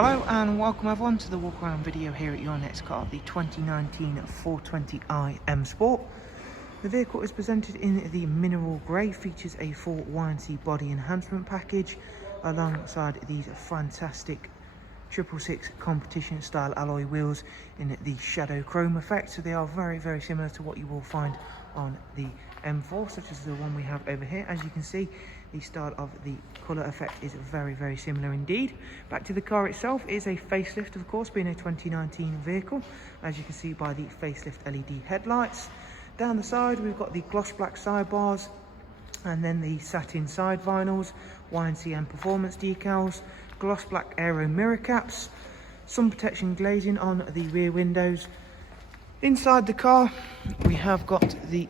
Hello and welcome everyone to the walk around video here at your next car, the 2019 420i M Sport. The vehicle is presented in the mineral grey, features a full YNC body enhancement package alongside these fantastic 666 competition style alloy wheels in the shadow chrome effect. So they are very similar to what you will find on the M4, such as the one we have over here. As you can see, the style of the colour effect is very similar indeed. Back to the car itself, it is a facelift, of course, being a 2019 vehicle, as you can see by the facelift LED headlights. Down the side we've got the gloss black sidebars and then the satin side vinyls, YNC Mperformance decals, gloss black aero mirror caps, sun protection glazing on the rear windows. Inside the car we have got the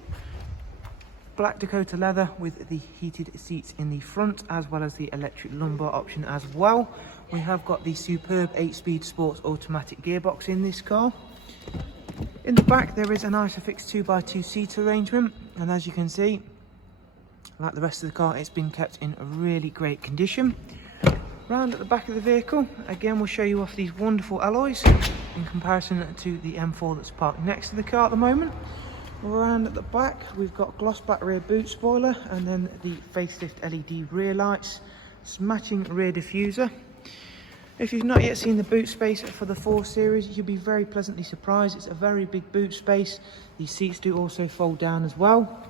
black Dakota leather with the heated seats in the front, as well as the electric lumbar option as well. We have got the superb 8-speed sports automatic gearbox in this car. In the back there is an ISOFIX 2x2 seat arrangement, and as you can see, like the rest of the car, it's been kept in a really great condition. Round at the back of the vehicle, again we'll show you off these wonderful alloys in comparison to the M4 that's parked next to the car at the moment. Around at the back we've got gloss black rear boot spoiler and then the facelift LED rear lights, matching rear diffuser. If you've not yet seen the boot space for the 4 Series, you'll be very pleasantly surprised. It's a very big boot space. These seats do also fold down as well.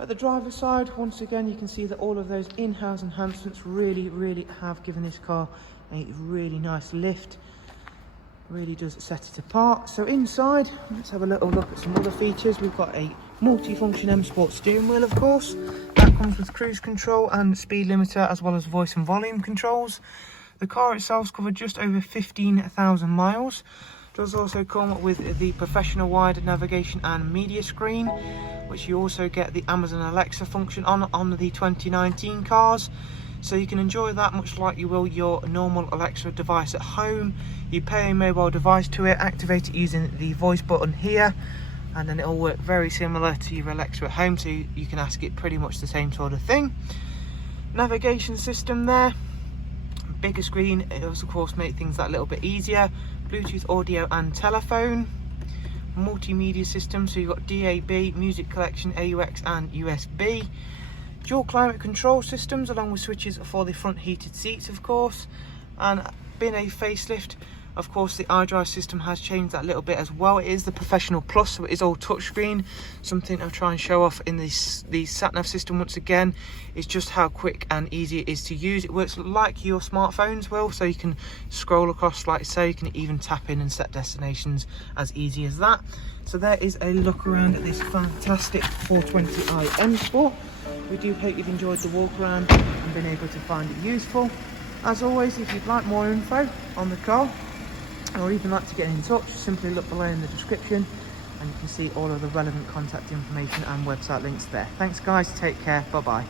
At the driver's side, once again, you can see that all of those in-house enhancements really have given this car a really nice lift. Really does set it apart. So inside, let's have a little look at some other features. We've got a multi-function M Sport steering wheel, of course. That comes with cruise control and speed limiter, as well as voice and volume controls. The car itself's covered just over 15,000 miles. Does also come with the professional wide navigation and media screen, which you also get the Amazon Alexa function on the 2019 cars. So you can enjoy that much like you will your normal Alexa device at home. You pair a mobile device to it, activate it using the voice button here, and then it'll work very similar to your Alexa at home, so you can ask it pretty much the same sort of thing. Navigation system there, bigger screen, it does of course make things that little bit easier. Bluetooth audio and telephone. Multimedia system, so you've got DAB, music collection, AUX and USB. Dual climate control systems along with switches for the front heated seats, of course. And being a facelift, of course, the iDrive system has changed that a little bit as well. It is the Professional Plus, so it is all touchscreen. Something I'll try and show off in the sat-nav system once again is just how quick and easy it is to use. It works like your smartphones will, so you can scroll across like so. You can even tap in and set destinations as easy as that. So there is a look around at this fantastic 420i M Sport. We do hope you've enjoyed the walk around and been able to find it useful. As always, if you'd like more info on the car, or even like to get in touch, simply look below in the description and you can see all of the relevant contact information and website links there. Thanks guys, take care, bye bye.